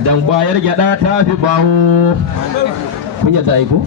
dan kwayar gyada ta fi bawo kun yadda aiko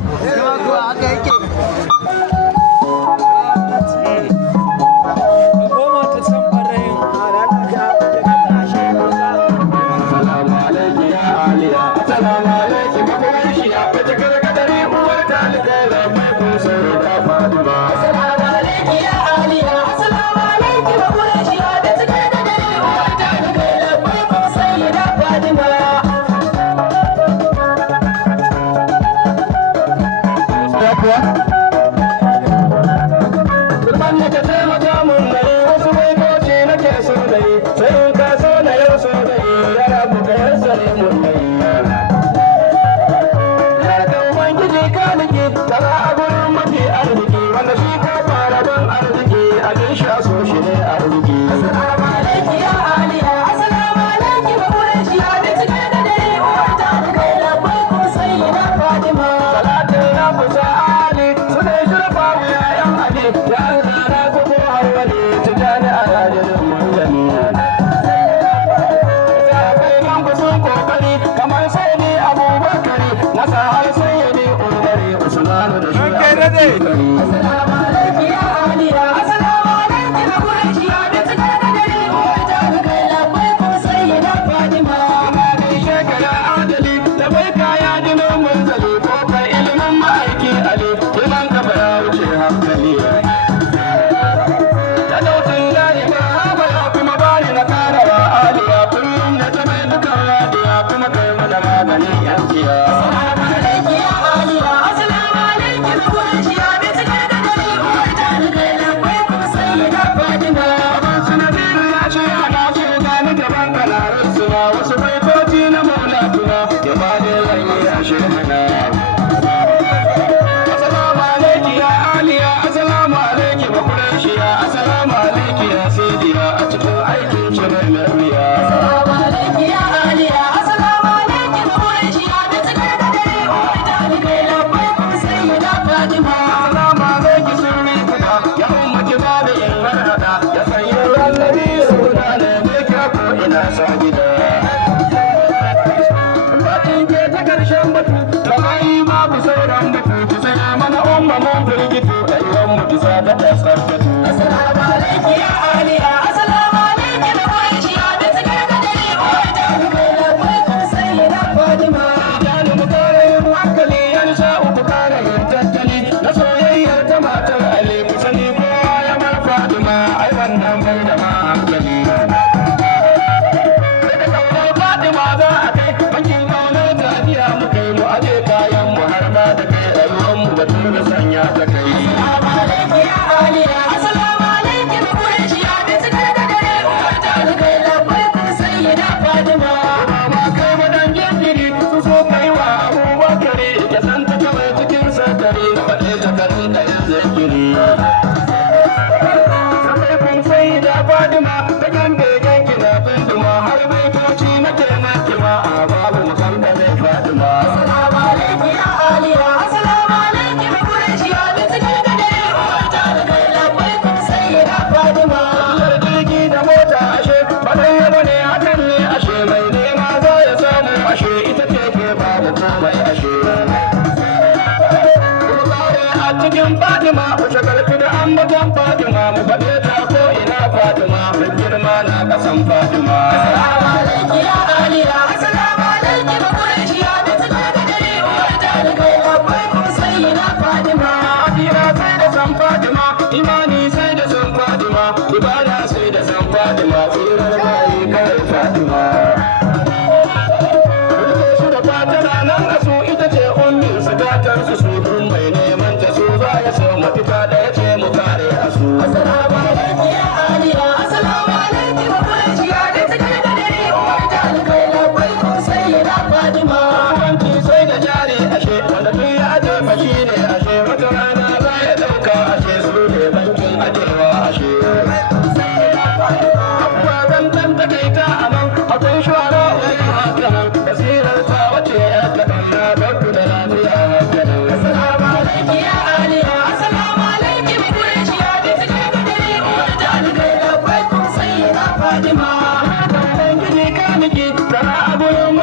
Fatima, ta kan begen kina bin duma har bai toci na ke na kima a babu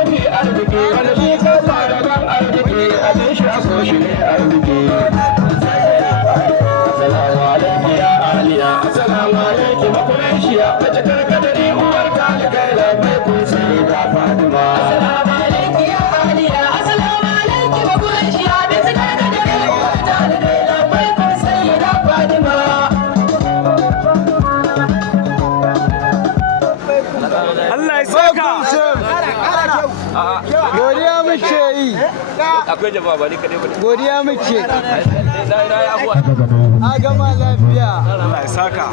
mafi arziki wanda shi ka fara kan arziki abin shi a so shi ne arziki. Assalamu alaikum ya aliya, assalamu alaikum makureshiya, mace karkadari uwar kalikai labai kun sai da Fatima. Assalamu alaikum ya aliya, assalamu alaikum makureshiya, mace karkadari uwar kalikai labai kun sai da Fatima. Allah ya saka. Godiya muke yi. Akwai jama'a ba ni kadai ba. Godiya muke. Na yi abuwa. A gama lafiya. Allah ya saka.